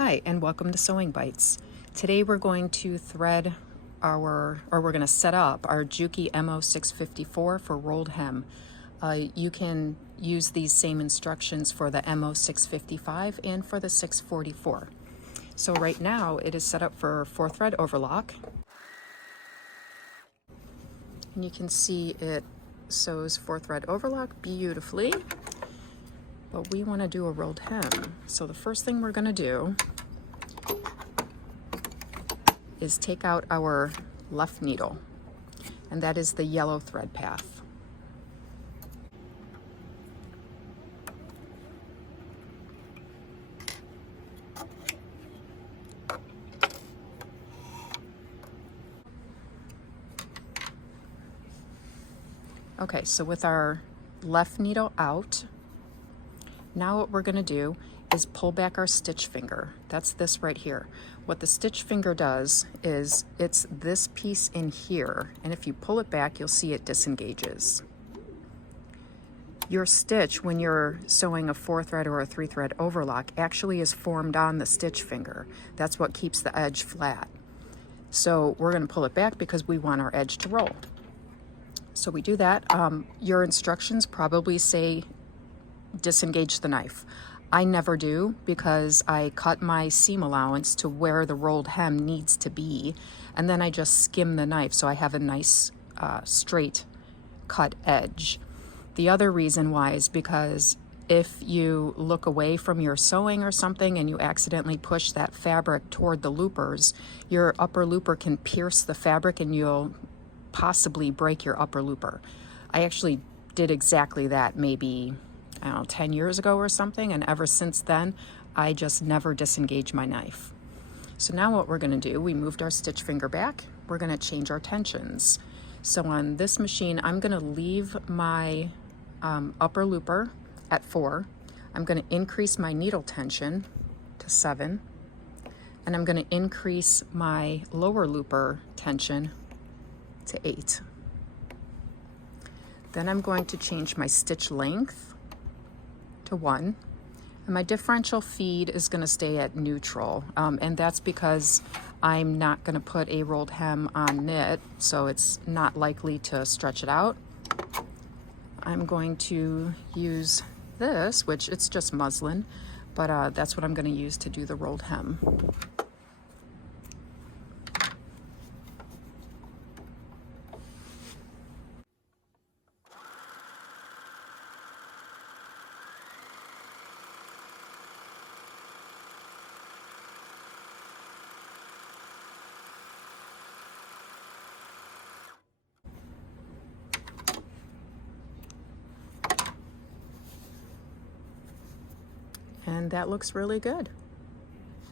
Hi, and welcome to Sewing Bites. Today we're going to thread we're going to set up our Juki MO654 for rolled hem. You can use these same instructions for the MO655 and for the 644. So right now it is set up for 4-thread overlock. And you can see it sews 4-thread overlock beautifully. But we want to do a rolled hem. So the first thing we're going to do is take out our left needle, and that is the yellow thread path. Okay, so with our left needle out, now what we're going to do is pull back our stitch finger. That's this right here. What the stitch finger does is it's this piece in here, and if you pull it back, you'll see it disengages. Your stitch, when you're sewing a 4-thread or a 3-thread overlock, actually is formed on the stitch finger. That's what keeps the edge flat. So we're going to pull it back because we want our edge to roll. So we do that. Your instructions probably say disengage the knife. I never do because I cut my seam allowance to where the rolled hem needs to be, and then I just skim the knife so I have a nice straight cut edge. The other reason why is because if you look away from your sewing or something and you accidentally push that fabric toward the loopers, your upper looper can pierce the fabric and you'll possibly break your upper looper. I actually did exactly that maybe, I don't know, 10 years ago or something, and ever since then I just never disengage my knife. So now what we're going to do, we moved our stitch finger back, we're going to change our tensions. So on this machine I'm going to leave my upper looper at 4. I'm going to increase my needle tension to 7, and I'm going to increase my lower looper tension to 8. Then I'm going to change my stitch length to 1, and my differential feed is going to stay at neutral, and that's because I'm not going to put a rolled hem on knit, so it's not likely to stretch it out. I'm going to use this, which it's just muslin, but that's what I'm going to use to do the rolled hem. And that looks really good.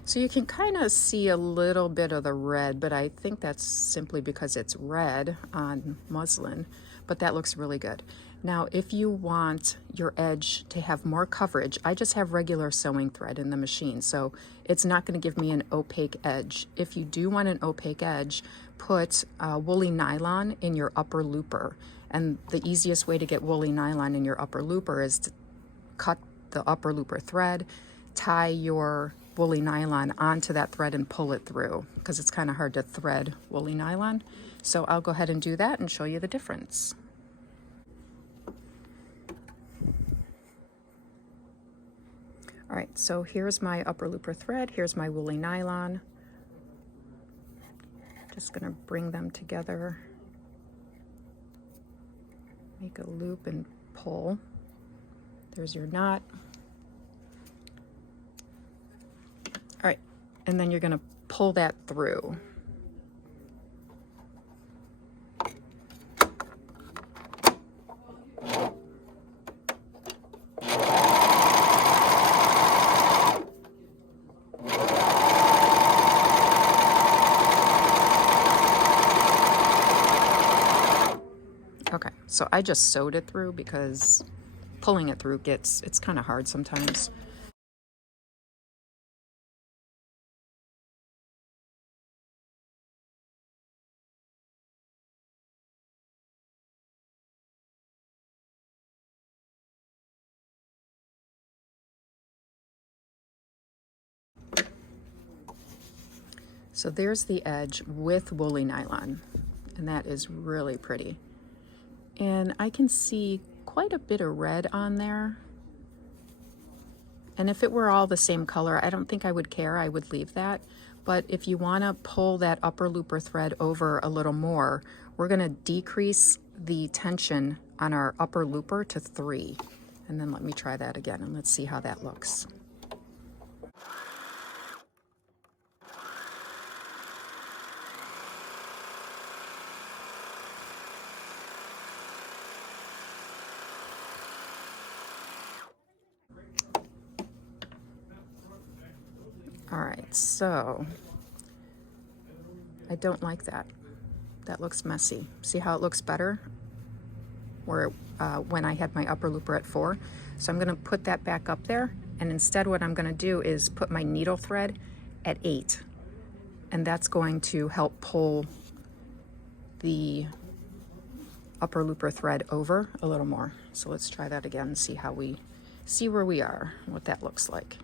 So you can kind of see a little bit of the red, but I think that's simply because it's red on muslin, but that looks really good. Now, if you want your edge to have more coverage, I just have regular sewing thread in the machine, so it's not going to give me an opaque edge. If you do want an opaque edge, put woolly nylon in your upper looper. And the easiest way to get woolly nylon in your upper looper is to cut the upper looper thread, tie your woolly nylon onto that thread and pull it through, because it's kind of hard to thread woolly nylon. So I'll go ahead and do that and show you the difference. All right, so here's my upper looper thread, here's my woolly nylon. Just gonna bring them together, make a loop and pull. There's your knot. All right, and then you're going to pull that through. Okay, so I just sewed it through because pulling it through it's kind of hard sometimes. So there's the edge with woolly nylon, and that is really pretty. And I can see quite a bit of red on there. And if it were all the same color, I don't think I would care, I would leave that. But if you wanna pull that upper looper thread over a little more, we're gonna decrease the tension on our upper looper to 3. And then let me try that again and let's see how that looks. All right, so I don't like that. That looks messy. See how it looks better where when I had my upper looper at 4? So I'm gonna put that back up there, and instead what I'm gonna do is put my needle thread at 8. And that's going to help pull the upper looper thread over a little more. So let's try that again and see where we are, what that looks like.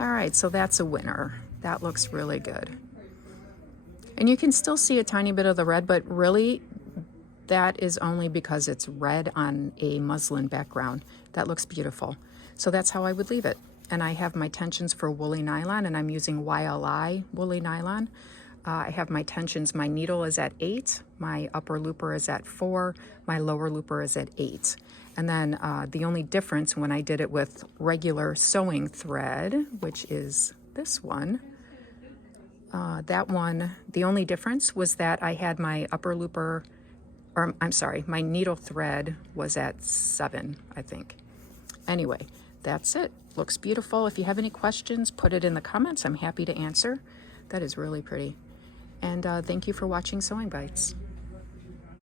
All right, so that's a winner. That looks really good. And you can still see a tiny bit of the red, but really that is only because it's red on a muslin background. That looks beautiful. So that's how I would leave it. And I have my tensions for woolly nylon, and I'm using YLI woolly nylon. I have my tensions, my needle is at 8, my upper looper is at 4, my lower looper is at 8. And then the only difference when I did it with regular sewing thread, which is this one, that one, the only difference was that I had my upper looper, or I'm sorry, my needle thread was at 7, I think. Anyway, that's it. Looks beautiful. If you have any questions, put it in the comments. I'm happy to answer. That is really pretty. And thank you for watching Sewing Bites.